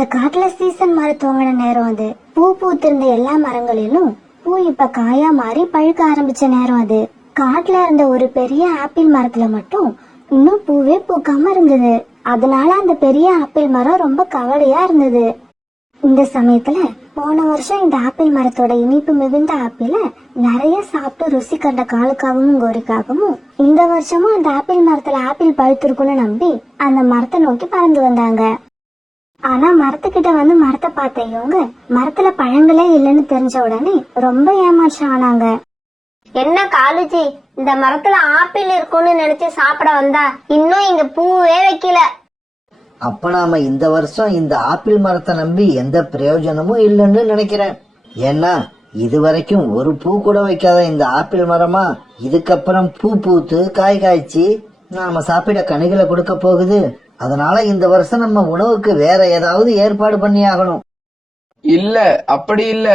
அந்த காட்டுல சீசன் மாதிரி துவங்கின நேரம் அது. பூ பூத்திருந்த எல்லா மரங்களிலும் பூ இப்ப காயா மாறி பழுக்க ஆரம்பிச்ச நேரம் அது. காட்டுல இருந்த ஒரு பெரிய ஆப்பிள் மரத்துல மட்டும் இன்னும் பூவே பூக்காம இருந்தது. அதனால அந்த பெரிய ஆப்பிள் மரம் ரொம்ப கவலையா இருந்தது. இந்த சமயத்துல போன வருஷம் இந்த ஆப்பிள் மரத்தோட இனிப்பு மிகுந்த ஆப்பிள நிறைய சாப்பிட்டு ருசி கண்ட காலுக்காகவும் கோரிக்காகவும் இந்த வருஷமும் அந்த ஆப்பிள் மரத்துல ஆப்பிள் பழுத்திருக்குன்னு நம்பி அந்த மரத்தை நோக்கி பறந்து வந்தாங்க. ஆனா மரத்துக்கிட்ட வந்து மரத்தை பார்த்த இவங்க மரத்துல பழங்களே இல்லைன்னு தெரிஞ்ச உடனே ரொம்ப ஏமாற்றம் ஆனாங்க. என்ன காலுஜி, இந்த மரத்துல ஆப்பிள் இருக்கும்னு நினைச்சு சாப்பிட வந்தா இன்னும் இங்க பூவே வைக்கல. அப்ப நாம இந்த வருஷம் இந்த ஆப்பிள் மரத்தை நம்பி எந்த பிரயோஜனமும் இல்லைன்னு நினைக்கிறேன். ஏன்னா இதுவரைக்கும் ஒரு பூ கூட வைக்காத இந்த ஆப்பிள் மரமா இதுக்கப்புறம் பூ பூத்து காய் காய்ச்சி நாம சாப்பிட கனிகளை கொடுக்க போகுது. அதனால இந்த வருஷம் நம்ம உணவுக்கு வேற ஏதாவது ஏற்பாடு பண்ணி ஆகணும். இல்ல, அப்படி இல்ல.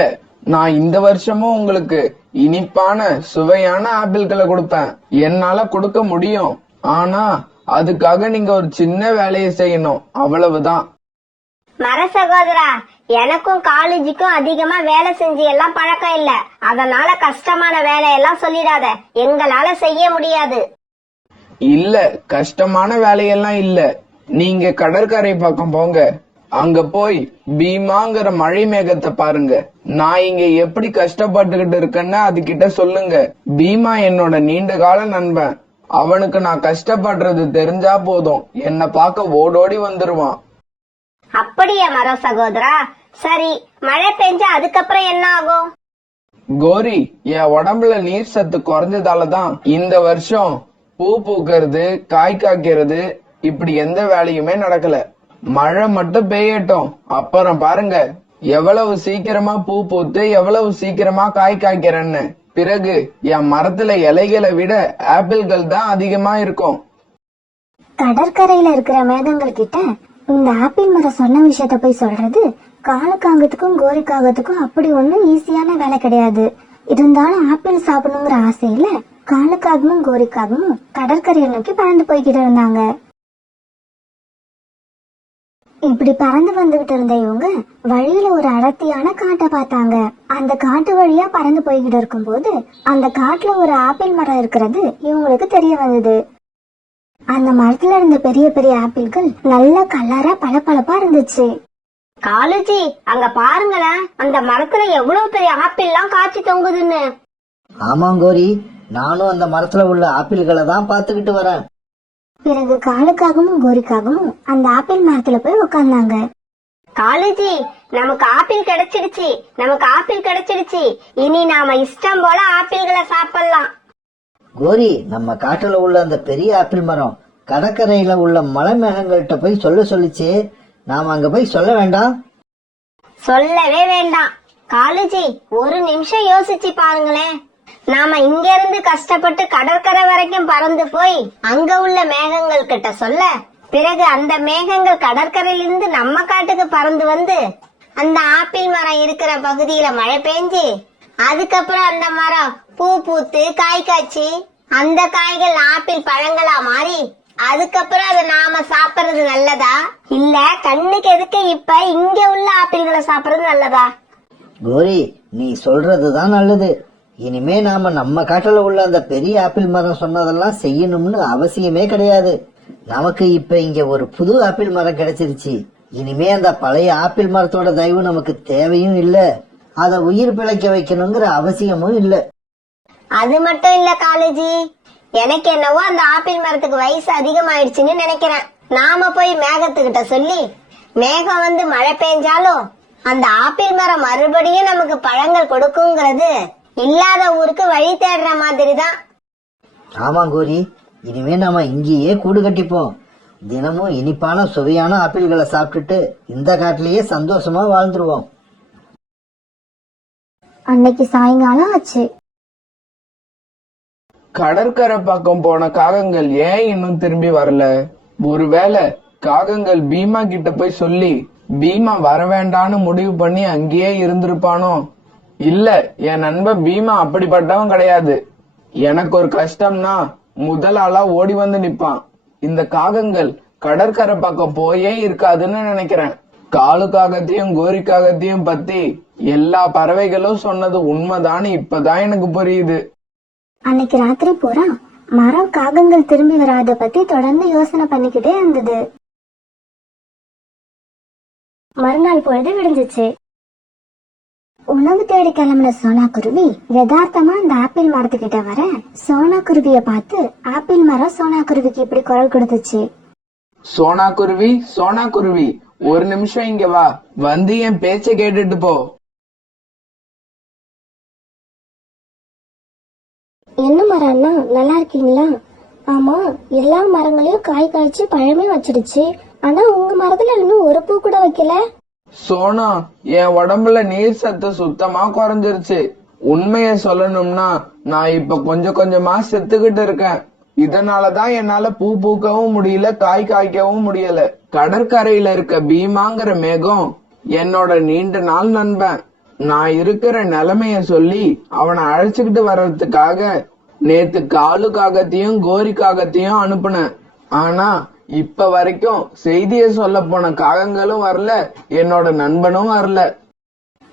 நான் இந்த வருஷமும் உங்களுக்கு இனிப்பான சுவையான ஆப்பிள்களை கொடுப்பேன். என்னால கொடுக்க முடியும். ஆனா அதுக்காக நீங்க ஒரு சின்ன வேலையை செய்யணும், அவ்வளவுதான். மர சகோதரா, எனக்கும் காலேஜுக்கும் அதிகமா வேலை செஞ்சு எல்லாம் பழக்கம் இல்ல. அதனால கஷ்டமான வேலையெல்லாம் சொல்லிடாத, எங்களால செய்ய முடியாது. இல்ல, கஷ்டமான வேலையெல்லாம் இல்ல. நீங்க கடற்கரை பக்கம் போங்க. அங்க போய் பீமாங்கிற மழை மேகத்தை பாருங்க. நான் இங்க எப்படி கஷ்டப்பட்டுகிட்டு இருக்கேன்னு அது கிட்ட சொல்லுங்க. பீமா என்னோட நீண்ட கால நண்பன். அவனுக்கு நான் கஷ்டப்படுறது தெரிஞ்சா போதும், என்ன பார்க்க ஓடோடி வந்துருவான். அப்படியா மர சகோதரா? சரி, மழை பெஞ்சா அதுக்கப்புறம் என்ன ஆகும்? கோரி, என் உடம்புல நீர் சத்து குறைஞ்சதாலதான் இந்த வருஷம் பூ பூக்கிறது காய் காய்க்கிறது இப்படி எந்த வேலையுமே நடக்கல. மழை மட்டும் பெய்யட்டும், அப்புறம் பாருங்க எவ்வளவு சீக்கிரமா பூ பூத்து எவ்வளவு சீக்கிரமா காய் காய்க்கிறேன்னு. பிறகு என் மரத்துல இலைகளை விட ஆப்பிள்கள் தான் அதிகமா இருக்கும். கடற்கரையில இருக்கிற மேகங்கள் கிட்ட இந்த ஆப்பிள் மரம் சொன்ன விஷயத்த போய் சொல்றது காலுக்காகத்துக்கும் கோரிக்காகத்துக்கும் அப்படி ஒண்ணும் ஈஸியான வேலை கிடையாது. இருந்தாலும் ஆப்பிள் சாப்பிடணுங்கிற ஆசையில காலுக்காகவும் கோரிக்காகவும் கடற்கரையை நோக்கி பறந்து போய்கிட்டு இருந்தாங்க. இப்படி பறந்து வந்துகிட்டு இருந்த இவங்க வழியில ஒரு அடர்த்தியான காட்டை பார்த்தாங்க. அந்த காட்டு வழியா பறந்து போய்கிட்டு இருக்கும் போது அந்த காட்டுல ஒரு ஆப்பிள் மரம் இருக்கிறது இவங்களுக்கு தெரிய வந்தது. அந்த மரத்துல இருந்த பெரிய பெரிய ஆப்பிள்கள் நல்ல கலரா பளபளப்பா இருந்துச்சு. காலுஜி, அங்க பாருங்களேன், அந்த மரத்துல எவ்வளவு பெரிய ஆப்பிள் எல்லாம் காய்ச்சி தொங்குதுன்னு. ஆமாங்கோரி, நானும் அந்த மரத்துல உள்ள ஆப்பிள்களை தான் பாத்துக்கிட்டு வரேன். பிறகு காலுக்காகவும் கோரிக்காகவும் அந்த ஆப்பிள் மரத்துல போய் உட்கார்ந்தாங்க. காலுஜி, நமக்கு ஆப்பிள் கிடைச்சிடுச்சு, நமக்கு ஆப்பிள் கிடைச்சிடுச்சு. இனி நாம இஷ்டம் போல ஆப்பிள்களை சாப்பிடலாம். கோரி, நம்ம காட்டுல உள்ள அந்த பெரிய ஆப்பிள் மரம் கடற்கரையில உள்ள மலை மேகங்கள்கிட்ட போய் சொல்லிச்சு. நாம அங்க போய் சொல்ல வேண்டாம்? சொல்லவே வேண்டாம். காலுஜி, ஒரு நிமிஷம் யோசிச்சு பாருங்களேன். நாம இங்க இருந்து கஷ்டப்பட்டு கடற்கரை வரைக்கும் பறந்து போய் அங்க உள்ள மேகங்கள் கிட்ட சொல்ல, பிறகு அந்த மேகங்கள் கடற்கரையிலிருந்து நம்ம காட்டுக்கு பறந்து வந்து அந்த ஆப்பிள் மரம் இருக்கிற பகுதியில மழை பெஞ்சு அதுக்கப்புறம் அந்த மரம் பூ பூத்து காய் காய்ச்சி அந்த காய்கள் ஆப்பிள் பழங்களா மாறி அதுக்கப்புறம் அதை நாம சாப்பிடுறது நல்லதா, இல்ல கண்ணுக்கு எதுக்கு இப்ப இங்க உள்ள ஆப்பிள்களை சாப்பிடுறது நல்லதா? கோரி, நீ சொல்றதுதான் நல்லது. இனிமே நாம நம்ம காட்டுல உள்ள அந்த பெரிய ஆப்பிள் மரம் சொன்னதெல்லாம் செய்யணும்னு அவசியமே கிடையாது. நமக்கு இப்ப இங்க ஒரு புது ஆப்பிள் மரம் கிடைச்சிருச்சு. இனிமே அந்த பழைய ஆப்பிள் மரத்தோட தயவு நமக்கு தேவையும் இல்ல, அத உயிர் பிழைக்க வைக்கணுங்கிற அவசியமும் இல்ல. அது மட்டும் இல்ல காலேஜி, எனக்கு என்னவோ அந்த ஆப்பிள் மரத்துக்கு வயசு அதிகமாயிடுச்சுன்னு நினைக்கிறேன். நாம போய் மேகத்துக்கிட்ட சொல்லி மேகம் வந்து மழை பெஞ்சாலும் அந்த ஆப்பிள் மரம் மறுபடியும் நமக்கு பழங்கள் கொடுக்குங்கிறது இல்லாத ஊருக்கு வழி தேடுற மாதிரி தான். ஆமா கோரி, இனிமே நாம இங்கேயே கூடு கட்டிப்போம். தினமும் இனிப்பான சுவையான ஆப்பிள்களை சாப்பிட்டுட்டு இந்த காட்டிலேயே சந்தோஷமா வாழ்ந்துருவோம். அன்னைக்கு சாயங்காலம் ஆச்சு. கடற்கரை பக்கம் போன காகங்கள் ஏன் இன்னும் திரும்பி வரல? ஒருவேளை காகங்கள் பீமா கிட்ட போய் சொல்லி பீமா வர வேண்டான்னு முடிவு பண்ணி அங்கேயே இருந்திருப்பானோ? இல்ல, என் நண்பன் பீமா அப்படிப்பட்டவன் கிடையாது. எனக்கு ஒரு கஷ்டம்னா முதல் ஆளா ஓடி வந்து நிப்பான். இந்த காகங்கள் கடற்கரை பக்கம் போயே இருக்காதுன்னு நினைக்கிறேன். காலுக்காகத்தையும் கோரிக்காகத்தையும் பத்தி எல்லா பறவைகளும் சொன்னது உண்மைதான்னு இப்பதான் எனக்கு புரியுது. அன்னைக்கு ராத்திரி பூரா மரம் காகங்கள் திரும்பி வராத பத்தி தொடர்ந்து யோசனை பண்ணிக்கிட்டே இருந்தது. மறுநாள் பொழுது விடிஞ்சிச்சு. உணவு தேடி கிளம்பின சோனா குருவி யதார்த்தமா அந்த ஆப்பிள் மரத்துக்கிட்ட வர சோனா குருவிய பார்த்து ஆப்பிள் மரம் சோனா குருவிக்கு இப்படி குரல் கொடுத்துச்சு. சோனா குருவி, சோனா குருவி, ஒரு நிமிஷம் இங்க வா, வந்து என் பேச்ச கேட்டுட்டு போ. என்ன மரம் அண்ணா, நல்லா இருக்கீங்களா? ஆமா, எல்லா மரங்களையும் காய் காய்ச்சி பழமே வச்சிடுச்சு. ஆனா உங்க மரத்துல இன்னும் ஒரு பூ கூட வைக்கல. சோனா, என் உடம்புல நீர் சத்து சுத்தமா குறைஞ்சிருச்சு. உண்மைய சொல்லணும்னா நான் இப்ப கொஞ்சம் கொஞ்சமா செத்துக்கிட்டு இருக்கேன். இதனாலதான் என்னால பூ பூக்கவும் முடியல, காய் காய்க்கவும் முடியல. கடற்கரையில இருக்க பீமாங்கிற மேகம் என்னோட நீண்ட நாள் நண்பன். நான் இருக்கிற நிலைமைய சொல்லி அவனை அழைச்சுக்கிட்டு வர்றதுக்காக நேத்து காலுக்காகத்தையும் கோரிக்காகத்தையும் அனுப்புனேன். ஆனா இப்ப வரைக்கும் செய்திய சொல்ல போன காகங்களும் வரல, என்னோட நண்பனும் வரல.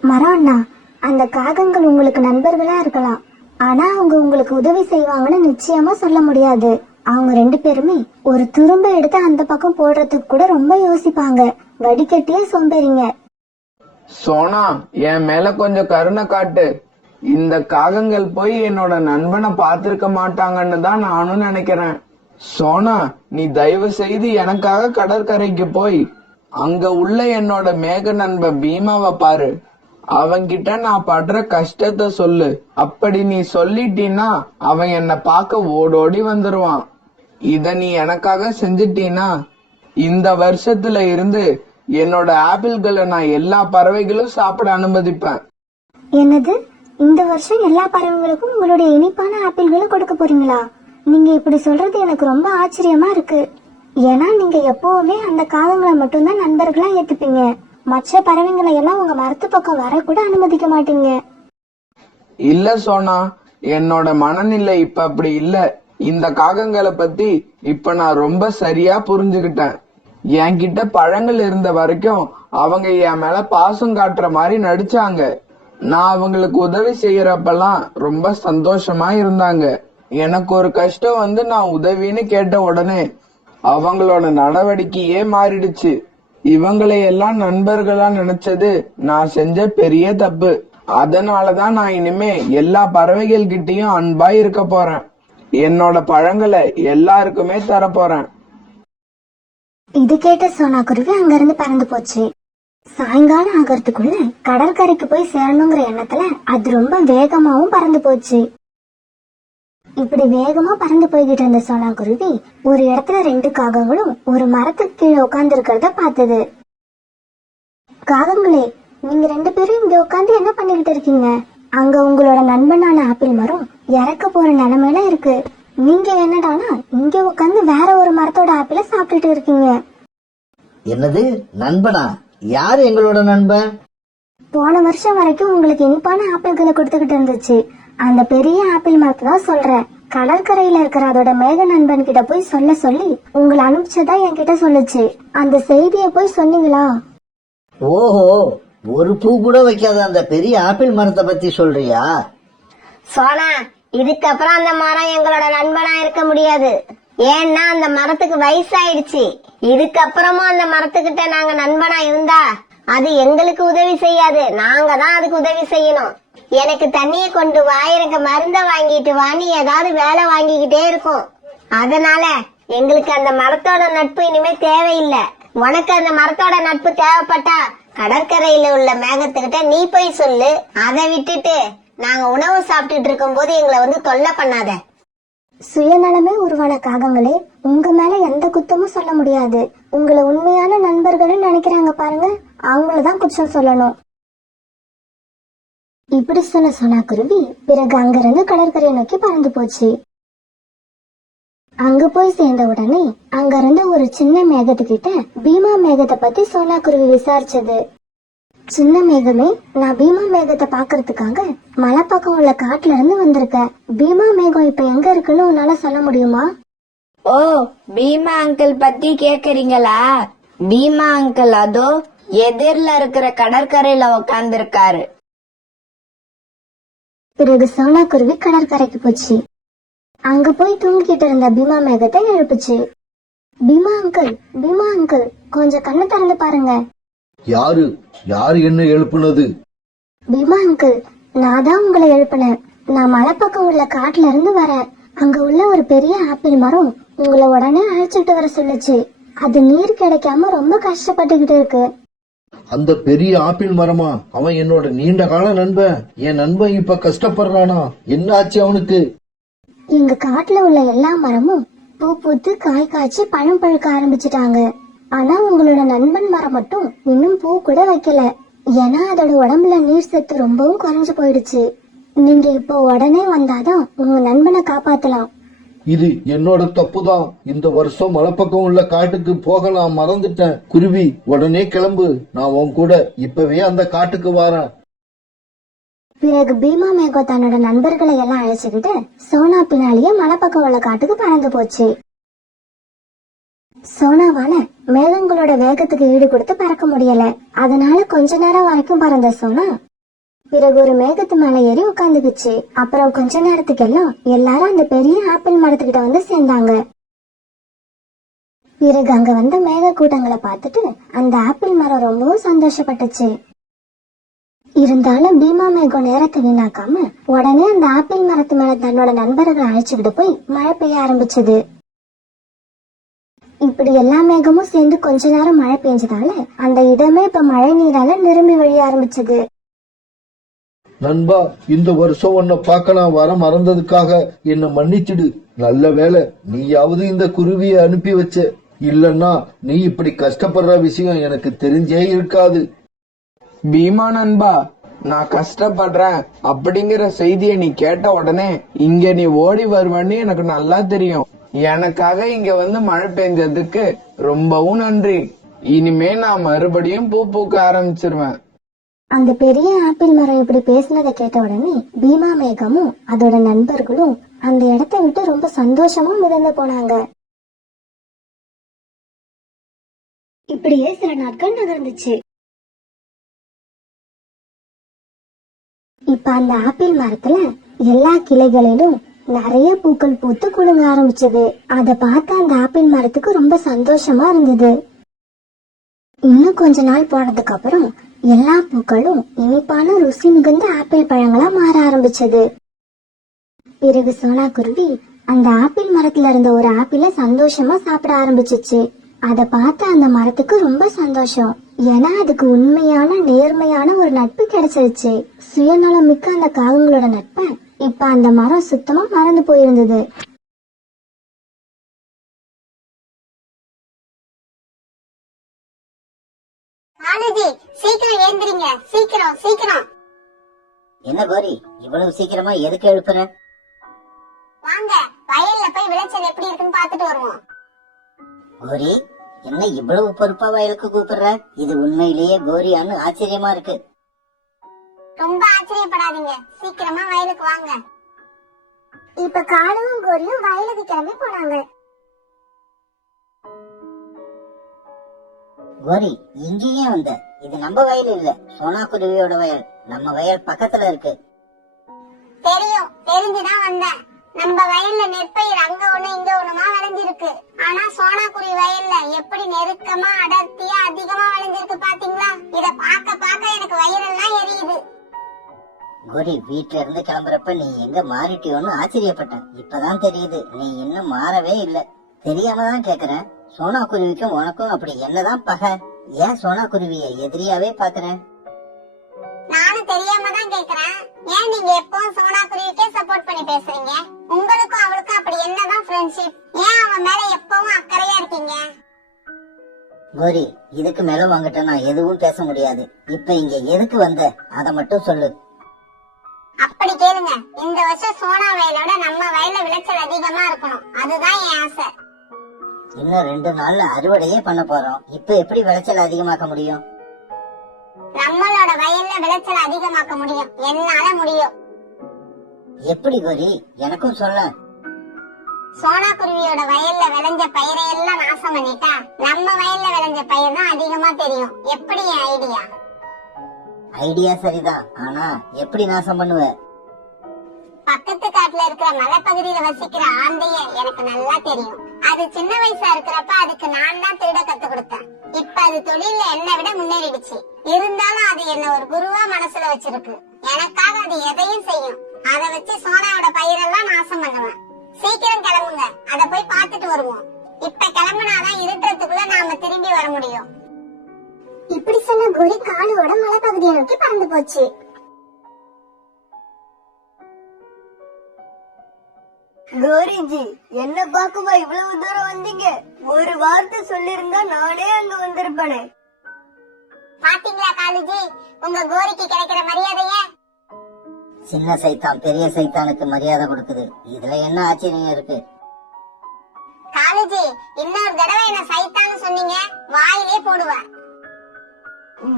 மரம் அண்ணா, அந்த காகங்கள் உங்களுக்கு நண்பர்களா இருக்கலாம், ஆனா அவங்க உங்களுக்கு உதவி செய்வாங்கன்னு நிச்சயமா சொல்ல முடியாது. அவங்க 2 பேருமே ஒரு துரும்ப எடுத்து அந்த பக்கம் போடுறதுக்கு கூட ரொம்ப யோசிப்பாங்க. வடிகட்டியே சோம்பேறிங்க. சோனா, என் மேல கொஞ்சம் கருணை காட்டு. இந்த காகங்கள் போய் என்னோட நண்பனை பார்த்திருக்க மாட்டாங்கன்னு தான் நானும் நினைக்கிறேன். சோனா, நீ தயவு செய்து எனக்காக கடற்கரைக்கு போய் அங்க உள்ள என்னோட மேக நண்பன் பீமாவை பாரு. அவன்கிட்ட நான் படுற கஷ்டத்தை சொல்லு. அப்படி நீ சொல்லிட்டீன்னா அவன் என்ன பார்க்க ஓடோடி வந்துருவான். இத நீ எனக்காக செஞ்சிட்டீனா இந்த வருஷத்துல இருந்து என்னோட ஆப்பிள்களை நான் எல்லா பறவைகளும் சாப்பிட அனுமதிப்பேன். என்னது, இந்த வருஷம் எல்லா பறவைகளுக்கும் உங்களுடைய இனிப்பான ஆப்பிள்களை கொடுக்க போறீங்களா? நீங்க இப்படி சொல்றது எனக்கு ரொம்ப ஆச்சரியமா இருக்கு. ஏன்னா நீங்க எப்பவுமே அந்த காகங்களை மட்டும்தான் நண்பர்களா ஏத்துப்பீங்க. மற்ற பறவைங்களை எல்லாம் உங்க மரத்து பக்கம் வர கூட அனுமதிக்க மாட்டீங்க. இல்ல சோனா, என்னோட மனநிலை இப்ப அப்படி இல்ல. இந்த காகங்களை பத்தி இப்ப நான் ரொம்ப சரியா புரிஞ்சுகிட்டேன். என்கிட்ட பழங்கள் இருந்த வரைக்கும் அவங்க என் மேல பாசம் காட்டுற மாதிரி நடிச்சாங்க. நான் அவங்களுக்கு உதவி செய்யறப்பெல்லாம் ரொம்ப சந்தோஷமா இருந்தாங்க. எனக்கு ஒரு கஷ்டம் வந்து நான் உதவின்னு கேட்ட உடனே அவங்களோட நடவடிக்கையே மாறிடுச்சு. இவங்களை எல்லாம் நண்பர்களா நினைச்சது நான் செஞ்ச பெரிய தப்பு. அதனாலதான் நான் இனிமே எல்லா பறவைகள் கிட்டயும் அன்பா இருக்க போறேன். என்னோட பழங்களை எல்லாருக்குமே தர போறேன். இது கேட்ட சோனா குருவி அங்கிருந்து பறந்து போச்சு. சாயங்காலம் ஆகிறதுக்குள்ள கடற்கரைக்கு போய் சேரணுங்கிற எண்ணத்துல அது ரொம்ப வேகமாவும் பறந்து போச்சு. இப்படி வேகமா பறந்து போய்கிட்டு இருந்த சோனா குருவி ஒரு இடத்துல 2 காகங்களும் ஒரு மரத்துக்கு கீழே உட்கார்ந்து இருக்கிறத பார்த்தது. காகங்களே, நீங்க 2 பேரும் இங்க உட்கார்ந்து என்ன பண்ணிக்கிட்டு இருக்கீங்க? அங்க உங்களோட நண்பனான ஆப்பிள் மரம் இறக்க போற நிலைமையில இருக்கு. நீங்க என்னடானா இங்க உட்கார்ந்து வேற ஒரு மரத்தோட ஆப்பிள சாப்பிட்டுட்டு இருக்கீங்க. என்னது, நண்பனா? யாரு எங்களோட நண்பன்? போன வருஷம் வரைக்கும் உங்களுக்கு இனிப்பான ஆப்பிள்களை கொடுத்துக்கிட்டு இருந்துச்சு. அந்த பெரிய ஆப்பிள் மரத்தை தான் சொல்றேன். கடற்கரையில இருக்கிற அதோட மேக நண்பன் கிட்ட போய் சொல்ல சொல்லி உங்களை அனுப்பிச்சதா என்கிட்ட சொல்லுச்சு. அந்த செய்திய போய் சொன்னீங்களா? ஓஹோ, ஒரு பூ கூட வைக்காத அந்த பெரிய ஆப்பிள் மரத்தை பத்தி சொல்றியா? சோனா, இதுக்கப்புறம் அந்த மரம் எங்களோட நண்பனா இருக்க முடியாது. ஏன்னா அந்த மரத்துக்கு வயசாயிடுச்சு. இதுக்கப்புறமும் அந்த மரத்துக்கிட்ட நாங்க நண்பனா இருந்தா அது எங்களுக்கு உதவி செய்யாது. நாங்க தான் அதுக்கு உதவி செய்யணும். எனக்கு தண்ணிய கொண்டு வா, எனக்கு மருந்த வாங்கிட்டு வான்னு ஏதாவது வேலை வாங்கிக்கிட்டே இருக்கும். அதனால எங்களுக்கு அந்த மரத்தோட நட்பு இனிமே தேவையில்லை. உனக்கு அந்த மரத்தோட நட்பு தேவைப்பட்டா கடற்கரையில உள்ள மேகத்துக்கிட்ட நீ போய் சொல்லு. அதை விட்டுட்டு நாங்க உணவு சாப்பிட்டுட்டு இருக்கும் போது எங்களை வந்து தொல்லை பண்ணாத. சுயநலமே உருவான காகங்களே, உங்க மேல எந்த குத்தமும் சொல்ல முடியாது. உங்களை உண்மையான நண்பர்கள் நினைக்கிறாங்க பாருங்க, அவங்களதான் குற்றம் சொல்லணும். இப்படி சொன்ன சோனா குருவி பிறகு அங்கிருந்து கடற்கரையை நோக்கி பறந்து போச்சு. அங்க போய் சேர்ந்த உடனே அங்க இருந்த ஒரு சின்ன மேகத்துக்கிட்ட பீமா மேகத்தை பத்தி சோனா குருவி விசாரிச்சது. சின்ன மேகமே, நான் பீமா மேகத்தை பாக்குறதுக்காக மலை பக்கம் உள்ள காட்டுல இருந்து வந்திருக்கேன். பீமா மேகம் இப்ப எங்க இருக்குன்னு உன்னால சொல்ல முடியுமா? ஓ, பீமா அங்கிள் பத்தி கேக்குறீங்களா? பீமா அங்கிள் அதோ எதிர்ல இருக்கிற கடற்கரையில உக்காந்துருக்காரு. பிறகு சோனா குருவி கடற்கரைக்கு போச்சு. அங்க போய் தூங்கிட்டு இருந்த பீமா மேகத்தை எழுப்புச்சு. பீமா அங்கிள் கொஞ்சம் கண்ணு திறந்து பாருங்க. யாரு யாரு என்ன எழுப்புனது? பீமா அங்கிள், நான் தான் உங்களை எழுப்பினேன். நான் மலைப்பக்கம் உள்ள காட்டுல இருந்து வரேன். அங்க உள்ள ஒரு பெரிய ஆப்பிள் மரம் உங்களை உடனே அழைச்சிட்டு வர சொல்லுச்சு. அது நீர் கிடைக்காம ரொம்ப கஷ்டப்பட்டுக்கிட்டு இருக்கு. அந்த பெரிய ஆப்பிள் மரமா? அவன் என்னோட நீண்ட கால நண்பன். என் நண்பன் இப்ப கஷ்டப்படுறானா? என்ன ஆச்சு அவனுக்கு? எங்க காட்டுல உள்ள எல்லா மரமும் பூ பூத்து காய் காய்ச்சி பழம் பழுக்க ஆரம்பிச்சிட்டாங்க. ஆனா உங்களோட நண்பன் மரம் மட்டும் இன்னும் பூ கூட வைக்கல. ஏன்னா அதோட உடம்புல நீர் சத்து ரொம்பவும் குறைஞ்சு போயிடுச்சு. நீங்க இப்போ உடனே வந்தாதான் உங்க நண்பனை காப்பாத்தலாம். இது என்னோட தப்புதான். இந்த வருஷம் மலைப்பக்கம் உள்ள காட்டுக்கு போகலாம் மறந்துட்டேன். குருவி, உடனே கிளம்பு. நான் உன் கூட இப்பவே அந்த காட்டுக்கு வரேன். பிறகு பீமா மேகம் தன்னோட நண்பர்களை எல்லாம் அழைச்சுக்கிட்டு சோனா பின்னாலேயே மலைப்பக்கம் உள்ள காட்டுக்கு பறந்து போச்சு. சோனாவால மேகங்களோட வேகத்துக்கு ஈடு கொடுத்து பறக்க முடியல. அதனால கொஞ்ச நேரம் வரைக்கும் பறந்த சோனா பிறகு ஒரு மேகத்து மேல ஏறி உட்காந்துக்குச்சு. அப்புறம் கொஞ்ச நேரத்துக்கு எல்லாம் எல்லாரும் அந்த பெரிய ஆப்பிள் மரத்துக்கிட்ட வந்து சேர்ந்தாங்க. பிறகு அங்க வந்த மேக கூட்டங்களை பார்த்துட்டு அந்த ஆப்பிள் மரம் ரொம்பவும் சந்தோஷப்பட்டுச்சு. இருந்தாலும் பீமா மேகம் நேரத்தை வீணாக்காம உடனே அந்த ஆப்பிள் மரத்து மேல தன்னோட நண்பர்களை அழைச்சுக்கிட்டு போய் மழை பெய்ய ஆரம்பிச்சது. இப்படி எல்லா மேகமும் சேர்ந்து கொஞ்ச நேரம் மழை பெஞ்சதால அந்த இடமே இப்ப மழை நீரால நிரம்பி வழிய ஆரம்பிச்சது. நண்பா, இந்த வருஷம் உன்னை பார்க்க நான் வர மறந்ததுக்காக என்ன மன்னிச்சிடு. நல்ல வேளை நீயாவது இந்த குருவியை அனுப்பி வச்ச. இல்லன்னா நீ இப்படி கஷ்டப்படுற விஷயம் எனக்கு தெரிஞ்சே இருக்காது. பீமா நண்பா, நான் கஷ்டப்படுறேன் அப்படிங்கிற செய்தியை நீ கேட்ட உடனே இங்க நீ ஓடி வருவன்னு எனக்கு நல்லா தெரியும். எனக்காக இங்க வந்து மழை பெஞ்சதுக்கு ரொம்பவும் நன்றி. இனிமே நான் மறுபடியும் பூ பூக்க ஆரம்பிச்சிருவேன். அந்த பெரிய ஆப்பிள் மரம் இப்படி பேசினதை கேட்ட உடனே பீமா மேகமும் அதோட நண்பர்களும் அந்த இடத்தை விட்டு ரொம்ப சந்தோஷமா மிதந்து போனாங்க. இப்படியே சில நாட்கள் நகர்ந்துச்சு. இப்ப அந்த ஆப்பிள் மரத்துல எல்லா கிளைகளிலும் நிறைய பூக்கள் பூத்து குலுங்க ஆரம்பிச்சது. அத பார்த்த அந்த ஆப்பிள் மரத்துக்கு ரொம்ப சந்தோஷமா இருந்தது. இன்னும் கொஞ்ச நாள் போனதுக்கு அப்புறம் எல்லா பூக்களும் இனிப்பான ருசி மிகுந்த ஆப்பிள் பழங்களா மாற ஆரம்பிச்சது. பிறகு சோனா குருவி அந்த ஆப்பிள் மரத்துல இருந்த ஒரு ஆப்பிள சந்தோஷமா சாப்பிட ஆரம்பிச்சிச்சு. அத பார்த்த அந்த மரத்துக்கு ரொம்ப சந்தோஷம். ஏன்னா அதுக்கு உண்மையான நேர்மையான ஒரு நட்பு கிடைச்சிருச்சு. சுயநலம் மிக்க அந்த காகங்களோட நட்பை இப்ப அந்த மரம் சுத்தமா மறந்து போயிருந்தது. சீக்கிரம் எழுந்திரீங்க, சீக்கிரம் சீக்கிரம். என்ன கோரி, இவ்வளவு சீக்கிரமா எதுக்கு எழுப்புற? வாங்க, வயல்ல போய் விளைச்சல் எப்படி இருக்குன்னு பாத்துட்டு வருவோம். கோரி, என்ன இவ்வளவு பொறுப்பா வயலுக்கு கூப்பிடுற? இது உண்மையிலேயே கோரியான்னு ஆச்சரியமா இருக்கு. ரொம்ப ஆச்சரியப்படாதீங்க, சீக்கிரமா வயலுக்கு வாங்க. இப்ப காலுவும் கோரியும் வயலுக்கு கிளம்பி போனாங்க. கோரி, இங்கேயே வந்த? இது நம்ம வயல் இல்ல, சோனா குருவியோட வயல். நம்ம வயல் பக்கத்துல இருக்கு. தெரியும், தெரிஞ்சுதான் வந்தேன். நம்ம வயல்ல நெற்பயிர் அங்க ஒண்ணு இங்க ஒண்ணுமா விளைஞ்சிருக்கு. ஆனா சோனா குருவி வயல்ல எப்படி நெருக்கமா அடர்த்தியா அதிகமா விளைஞ்சிருக்கு பாத்தீங்களா? இத பாக்க பாக்க எனக்கு வயிறெல்லாம் எரியுது. கோரி, வீட்டுல இருந்து கிளம்புறப்ப நீ எங்க மாறிட்டியோன்னு ஆச்சரியப்பட்டேன். இப்பதான் தெரியுது நீ இன்னும் மாறவே இல்ல. தெரியாம தான் கேக்குறேன். சோனா குருவிக்கும் உனக்கும் அப்படி என்னதான் பகை? ஏன் சோனா குருவிய எதிரியாவே பாக்குறேன்? நானும் தெரியாம தான் கேக்குறேன். ஏன் நீங்க எப்பவும் சோனா குருவிக்கே சப்போர்ட் பண்ணி பேசுறீங்க? உங்களுக்கும் அவளுக்கும் அப்படி என்னதான் ஃப்ரெண்ட்ஷிப்? ஏன் அவன் மேல எப்பவும் அக்கறையா இருக்கீங்க? கோரி, இதுக்கு மேல வாங்கிட்ட நான் எதுவும் பேச முடியாது. இப்ப இங்க எதுக்கு வந்த அத மட்டும் சொல்லு. அப்படி கேளுங்க. இந்த வருஷம் சோனா வயலோட நம்ம வயல்ல விளைச்சல் அதிகமா இருக்கணும், அதுதான் என் ஆசை. இன்னும் 2 நாள்ல அறுவடையே பண்ண போறோம். இப்ப எப்படி விளைச்சல் அதிகமாக்க முடியும்? நம்மளோட வயல்ல விளைச்சல் அதிகமாக்க முடியும், என்னால முடியும். எப்படி கோரி, எனக்கும் சொல்ல. சோனா குருவியோட வயல்ல விளைஞ்ச பயிரை எல்லாம் நாசம் பண்ணிட்டா நம்ம வயல்ல விளைஞ்ச பயிர் தான் அதிகமா தெரியும். எப்படி என் ஐடியா? ஐடியா சரிதான், ஆனா எப்படி நாசம் பண்ணுவ? பக்கத்து காட்டுல இருக்கிற மலைப்பகுதியில வசிக்கிற ஆந்தைய எனக்கு நல்லா தெரியும். அது சின்ன வயசா இருக்கிறப்ப அதுக்கு நான் தான் திருட கத்து கொடுத்தேன். இப்ப அது தொழில என்னை விட முன்னேறிடுச்சு. இருந்தாலும் அது என்ன ஒரு குருவா மனசுல வச்சிருக்கு. எனக்காக அது எதையும் செய்யும். அதை வச்சு சோனாவோட பயிரெல்லாம் நாசம் பண்ணுவேன். சீக்கிரம் கிளம்புங்க, அத போய் பார்த்துட்டு வருவோம். இப்ப கிளம்புனாதான் இருட்டுறதுக்குள்ள நாம திரும்பி வர முடியும். இப்படி சொன்ன கோரி காலுவோட மலைப்பகுதியை நோக்கி பறந்து போச்சு. கோரிஜி, என்ன பாக்குமா இவ்வளவு தூரம் வந்தீங்க? ஒரு வார்த்தை சொல்லிருந்தா நானே அங்க வந்திருப்பேனே. பாத்தீங்களா காலுஜி, உங்க கோரிக்கு கிடைக்கிற மரியாதைய? சின்ன சைத்தான் பெரிய சைத்தானுக்கு மரியாதை கொடுக்குது. இதுல என்ன ஆச்சரியம் இருக்கு? காலுஜி, இன்னொரு தடவை என்ன சைத்தான்னு சொன்னீங்க, வாயிலே போடுவேன்.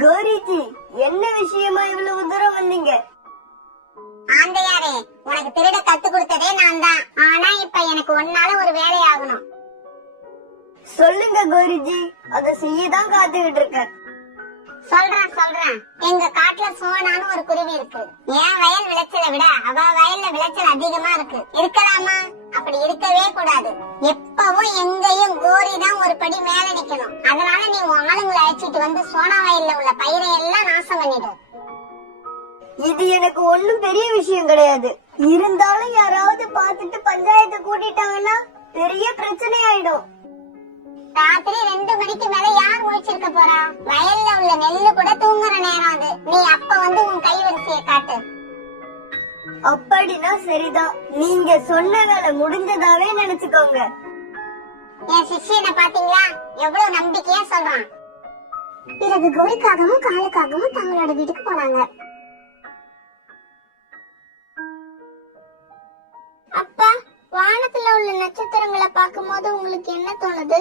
கோரிஜி, என்ன விஷயமா இவ்வளவு தூரம் வந்தீங்க? ஆந்தையாரே, உனக்கு திருட கத்து கொடுத்ததே நான் தான். ஆனா இப்ப எனக்கு ஒன்னால ஒரு வேலை ஆகணும். சொல்லுங்க கோரிஜி, அத செய்யதான் காத்துக்கிட்டு இருக்கேன். சொல்றேன். எங்க காட்டுல சோனான்னு ஒரு குருவி இருக்கு. என் வயல் விளைச்சலை விட அவ வயல்ல விளைச்சல் அதிகமா இருக்கு. இருக்கலாமா? அப்படி இருக்கவே கூடாது. எப்பவும் எங்கேயும் கோரி தான் ஒரு படி மேல நிக்கணும். அதனால நீ உன் ஆளுங்களை அழைச்சிட்டு வந்து சோனா வயல்ல உள்ள பயிரை எல்லாம் நாசம் பண்ணிடு. இது எனக்கு ஒண்ணும் பெரிய விஷயம் கிடையாது. இருந்தாலும் யாராவது பாத்துட்டு பஞ்சாயத்து கூட்டிட்டாங்கன்னா பெரிய பிரச்சனை ஆயிடும். ராத்திரி 2 மணிக்கு மேல யார் முழிச்சிருக்க போறா? வயல்ல உள்ள நெல்லு கூட தூங்குற நேரம் அது. நீ அப்ப வந்து உன் கைவரிசையை காட்டு. அப்படின்னா சரிதான். நீங்க சொன்ன வேலை முடிஞ்சதாவே நினைச்சுக்கோங்க. என் சிஷ்யனை பாத்தீங்களா, எவ்வளவு நம்பிக்கையா சொல்றான். பிறகு கோரிக்காகவும் காலுக்காகவும் தங்களோட வீட்டுக்கு போனாங்க. அப்பா, வானத்துல உள்ள நட்சத்திரங்களை பார்க்கும்போது உங்களுக்கு என்ன தோணுது?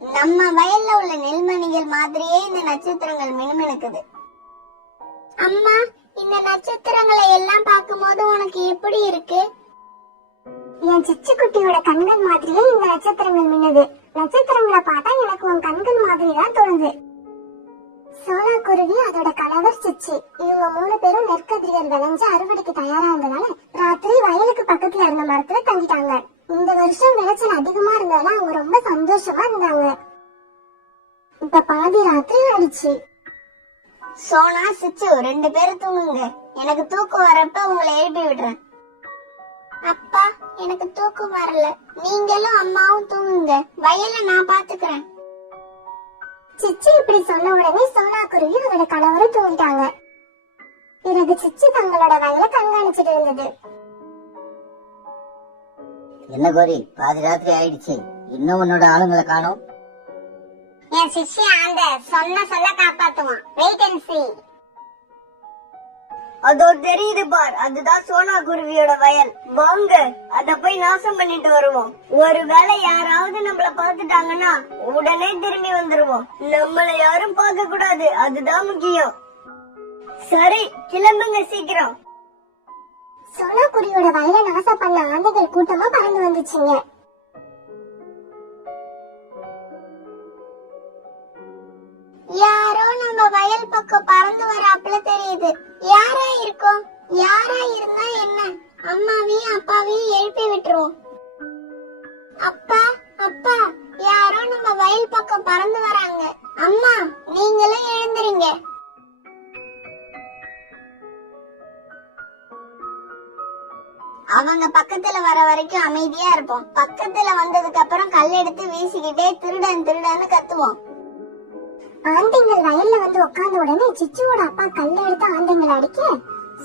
நம்ம வயல்ல உள்ள நெல்மணிகள் மாதிரியே இந்த நட்சத்திரங்கள் மினுமினுக்குது. அம்மா, இந்த நட்சத்திரங்களை எல்லாம் பார்க்கும்போது உனக்கு எப்படி இருக்கு? என் சிச்சு குட்டியோட கண்கள் மாதிரியே இந்த நட்சத்திரங்கள் மின்னுது. நட்சத்திரங்களை பார்த்தா எனக்கு உன் கண்கள் மாதிரி தான் தோணுது. சோனா குருவி அதோட கணவர் சிச்சு இவங்க 3 பேரும் நெற்கதிர்கள் விளைஞ்சு அறுவடைக்கு தயாரா இருந்ததால ராத்திரி வயலுக்கு பக்கத்துல இருந்த மரத்துல தங்கிட்டாங்க. இந்த வருஷம் விளைச்சல் அதிகமா இருந்ததால அவங்க ரொம்ப சந்தோஷமா இருந்தாங்க. இப்ப பாதி ராத்திரி ஆயிடுச்சு. சோனா, சிச்சு 2 பேரும் தூங்குங்க. எனக்கு தூக்கம் வரப்ப உங்களை எழுப்பி விடுறேன். அப்பா, எனக்கு தூக்கம் வரல. நீங்களும் அம்மாவும் தூங்குங்க. வயல்ல நான் பாத்துக்கிறேன். சிச்சு இப்படி சொன்ன உடனே சோனா குருவி அவரோட கணவரும் தூங்கிட்டாங்க. பிறகு சிச்சு தங்களோட வயலை கண்காணிச்சுட்டு இருந்தது. என்ன கோரி, பாதி ராத்திரி ஆயிடுச்சு, இன்னும் உன்னோட ஆளுங்களை காணோம்? என் சிஷ்ய ஆந்த சொல்ல காப்பாத்துவான். Wait and see. அதோ தெரியுது பார், அதுதான் சோனா குருவியோட வயல். வாங்க, அத போய் நாசம் பண்ணிட்டு வருவோம். ஒருவேளை யாராவது நம்மள பாத்துட்டாங்கன்னா உடனே திரும்பி வந்துருவோம். நம்மள யாரும் பார்க்க கூடாது, அதுதான் முக்கியம். சரி, கிளம்புங்க சீக்கிரம். சோனா குருவியோட வயலை நாசம் பண்ண ஆந்தைகள் கூட்டமா பறந்து வந்துச்சுங்க. யாரோ நம்ம வயல் பக்கம் பறந்து வராப்புல தெரியுது. யாரா இருக்கும்? யாரா இருந்தா என்ன? அம்மாவையும் அப்பாவையும் எழுப்பி விட்டுருவோம். அப்பா, அப்பா, யாரோ நம்ம வயல் பக்கம் பறந்து வராங்க. அம்மா, நீங்களும் எழுந்துறீங்க. அவங்க பக்கத்துல வர வரைக்கும் அமைதியா இருப்போம். பக்கத்துல வந்ததுக்கு அப்புறம் கல் எடுத்து வீசிக்கிட்டே திருடன்னு கத்துவோம். ஆந்தைங்கள் வயல்ல வந்து உட்கார்ந்த உடனே சிச்சுவோட அப்பா கல்ல எடுத்து ஆந்தைங்களை அடிக்க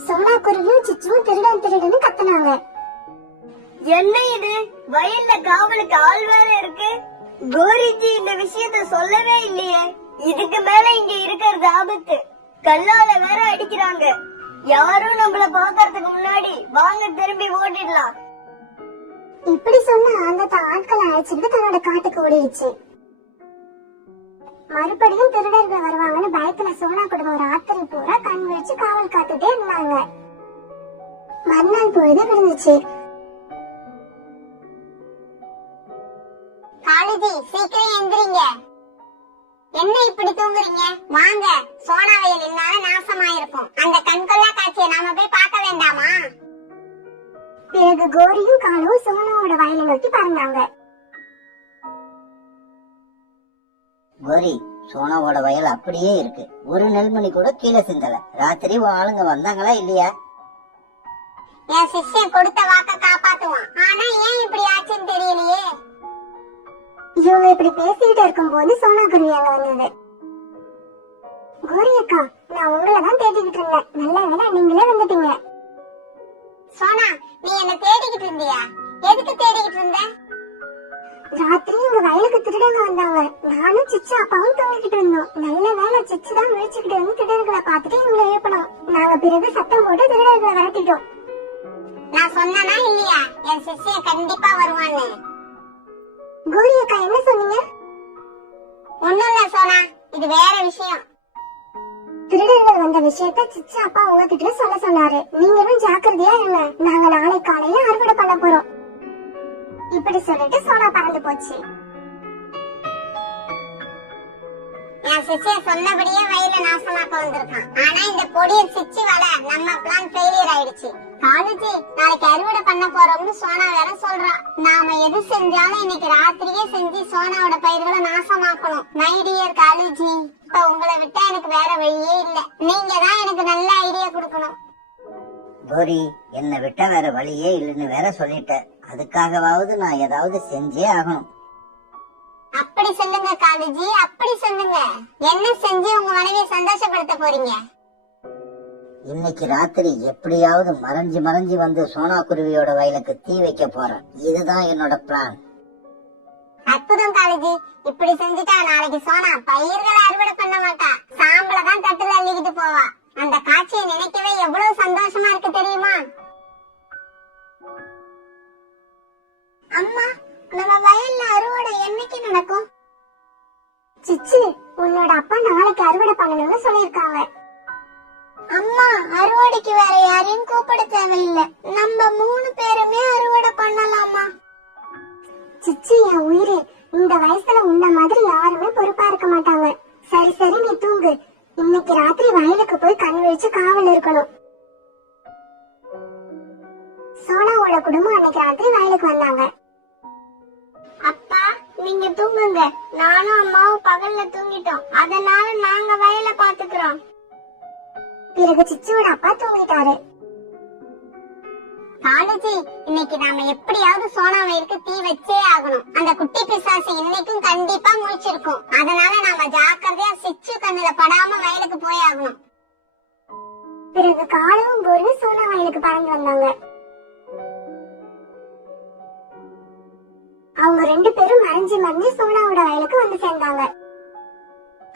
சோனா குருவியும் சிச்சுவும் திருடன்னு கத்துனாங்க. என்ன இது? வயல்ல காவலுக்கு ஆள் வேற இருக்கு. கோரிஜி இந்த விஷயத்த சொல்லவே இல்லையே. இதுக்கு மேல இங்க இருக்கிறது ஆபத்து. கல்லால வேற அடிக்கிறாங்க. யாரும் நம்மள பாக்கறதுக்கு முன்னாடி வாங்க திரும்பி ஓடிடலாம். இப்படி சொன்ன ஆந்தை ஆட்களை அழைச்சிட்டு தன்னோட காட்டுக்கு ஓடிடுச்சு. மறுபடியும் திருடர்கள் வருவாங்கன்னு பயத்துல சோனா குடும்பம் ராத்திரி பூரா கண் விழிச்சு காவல் காத்துட்டே இருந்தாங்க. மறுநாள் பொழுது விழுந்துச்சு. காலுஜி சீக்கிரம் எந்திரிங்க. என்ன இப்படி தூங்குறீங்க? வாங்க, சோனா வயல் இல்லாத நாசமாயிருக்கும். அந்த கண்கொள்ளா காட்சியை நாம போய் பார்க்க வேண்டாமா? பிறகு கோரியும் காலும் சோனாவோட வயலை நோக்கி பறந்தாங்க. கோரி, சோனாவோட வயல் அப்படியே இருக்கு. ஒரு நெல்மணி கூட கீழே சிந்தல. ராத்திரி ஆளுங்க வந்தாங்களா இல்லையா? என் சிஷ்யன் கொடுத்த வாக்க காப்பாத்துவான். ஆனா ஏன் இப்படி ஆச்சுன்னு தெரியலையே. இவங்க இப்படி பேசிக்கிட்டு இருக்கும் போது சோனா குருவி அங்க வந்தது. கோரி அக்கா, நான் உங்களை தான் தேடிக்கிட்டு இருந்தேன். நல்ல வேளை நீங்களே வந்துட்டீங்க. சோனா, நீ என்ன தேடிக்கிட்டு இருந்தியா? எதுக்கு தேடிக்கிட்டு இருந்த? ராத்திரி உங்க வயலுக்கு திருடங்க வந்தாங்க. நானும் சிச்சு அப்பாவும் தூங்கிக்கிட்டு இருந்தோம். நல்ல வேளை சிச்சு தான் விழிச்சுக்கிட்டு இருந்து திருடர்களை பார்த்துட்டு இவங்களை எழுப்பணும். நாங்க பிறகு சத்தம் போட்டு திருடர்களை விரட்டிட்டோம். நான் சொன்னனா இல்லையா என் சிஷ்யன் கண்டிப்பா வருவான்னு? கோரி அக்கா, என்ன சொன்னீங்க? ஒண்ணும் இல்ல சோனா, இது வேற விஷயம். திருடர்கள் வந்த விஷயத்த சிச்சு அப்பா உங்ககிட்ட சொல்ல சொன்னாரு. நீங்களும் ஜாக்கிரதையா இருங்க. நாங்க நாளை காலையில அறுவடை பண்ண போறோம். இப்படி சொல்லிட்டு சோனா பறந்து போச்சு. என் சிஷ்யன் சொன்னபடியே வயல நாசமாக்க வந்திருக்கான். ஆனா இந்த பொடியர் சிச்சு வலை நம்ம பிளான் ஃபெயிலியர் ஆயிடுச்சு. காலுஜி, நாளைக்கு அறுவடை பண்ண போறோம்னு சோனா வேற சொல்றா. நாம எது செஞ்சாலும் இன்னைக்கு ராத்திரியே செஞ்சு சோனாவோட பயிர்களை நாசமாக்கணும். மை டியர் காலுஜி, இப்ப உங்களை விட்டா எனக்கு வேற வழியே இல்ல. நீங்க தான் எனக்கு நல்ல ஐடியா கொடுக்கணும். கோரி, என்னை விட்டா வேற வழியே இல்லைன்னு வேற சொல்லிட்ட. அதுக்காகவாவது நான் ஏதாவது செஞ்சே ஆகணும். அப்படி சொல்லுங்க காலுஜி, அப்படி சொல்லுங்க. என்ன செஞ்சு உங்க மனைவியை சந்தோஷப்படுத்த போறீங்க? இன்னைக்கு ராத்திரி எப்படியாவது மறைஞ்சு வந்து சோனா குருவியோட வயலுக்கு தீ வைக்க போறேன். இதுதான் என்னோட பிளான். அற்புதம் காலுஜி, இப்படி செஞ்சுட்டா நாளைக்கு சோனா பயிர்களை அறுவடை பண்ண மாட்டா. சாம்பல தான் தட்டுல அள்ளிக்கிட்டு போவா. அந்த காட்சியை நினைக்கவே எவ்வளவு சந்தோஷமா இருக்கு தெரியுமா? அம்மா, நம்ம வயல்ல அறுவடை என்னைக்கு நடக்கும்? சிச்சு, உன்னோட அப்பா நாளைக்கு அறுவடை பண்ணணும்னு சொல்லிருக்காங்க. அம்மா, அறுவடைக்கு வேற யாரையும் கூப்பிட தேவையில்லை. நம்ம 3 பேருமே அறுவடை பண்ணலாமா? சிச்சு, என் உயிரே, இந்த வயசுல உன்ன மாதிரி யாருமே பொறுப்பா இருக்க மாட்டாங்க. சரி சரி, நீ தூங்கு. இன்னைக்கு ராத்திரி வயலுக்கு போய் கண் விழிச்சு காவல் இருக்கணும். சோனாவோட குடும்பம் அன்னைக்கு ராத்திரி வயலுக்கு வந்தாங்க. அப்பா, நீங்க தூங்குங்க. நானும் அம்மாவும் பகல்ல தூங்கிட்டோம். அதனால நாங்க வயலை பாத்துக்கிறோம். பிறகு சிச்சுவோட அப்பா தூங்கிட்டாரு. காலுஜி, இன்னைக்கு நாம எப்படியாவது சோனா வயலுக்கு தீ வச்சே ஆகணும். அந்த குட்டி பிசாசு இன்னைக்கும் கண்டிப்பா முழிச்சிருக்கும். அதனால நாம ஜாக்கிரதையா சிச்சு கண்ணுல படாம வயலுக்கு போய் ஆகணும். பிறகு காலும் கோரியும் சோனா வயலுக்கு பறந்து வந்தாங்க. அவங்க 2 பேரும் மறைஞ்சு சோனாவோட வயலுக்கு வந்து சேர்ந்தாங்க.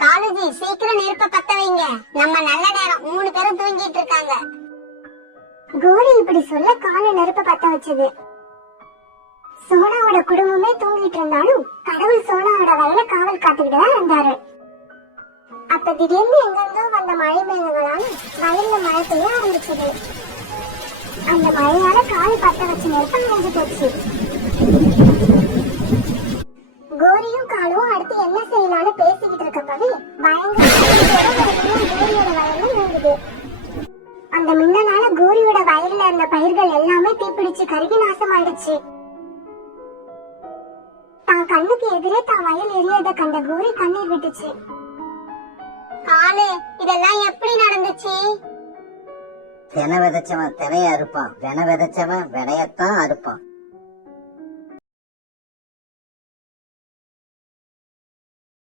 காலுஜி, சீக்கிரம் நெருப்ப பத்த வைங்க. நம்ம நல்ல நேரம், 3 பேரும் தூங்கிட்டு இருக்காங்க. கோரி இப்படி சொல்ல காலை நெருப்ப பத்த வச்சது. சோனாவோட குடும்பமே தூங்கிட்டு இருந்தாலும் கடவுள் சோனாவோட வயல காவல் காத்துக்கிட்டு தான் இருந்தாரு. அப்ப திடீர்னு எங்கிருந்தோ வந்த மழை மேகங்களால வயல்ல மழை பெய்ய ஆரம்பிச்சது. அந்த மழையால கால் பத்த வச்ச நெருப்ப அணைஞ்சு போச்சு. கோரியும் காலும் அடுத்து என்ன செய்யலாம்னு பேசிக்கிட்டு இருக்கப்பவே பயங்கர கோரியோட வயல்ல விழுந்தது. அந்த மின்னலால கோரியோட வயல்ல இருந்த பயிர்கள் எல்லாமே தீப்பிடிச்சு கருகி நாசமாயிடுச்சு. தான் கண்ணுக்கு எதிரே தான் வயல் எரியறத கண்ட கோரி கண்ணீர் விட்டுச்சு. காலு, இதெல்லாம் எப்படி நடந்துச்சு? தென விதைச்சவன் தினைய அறுப்பான், வென விதைச்சவன் வினையத்தான் அறுப்பான்.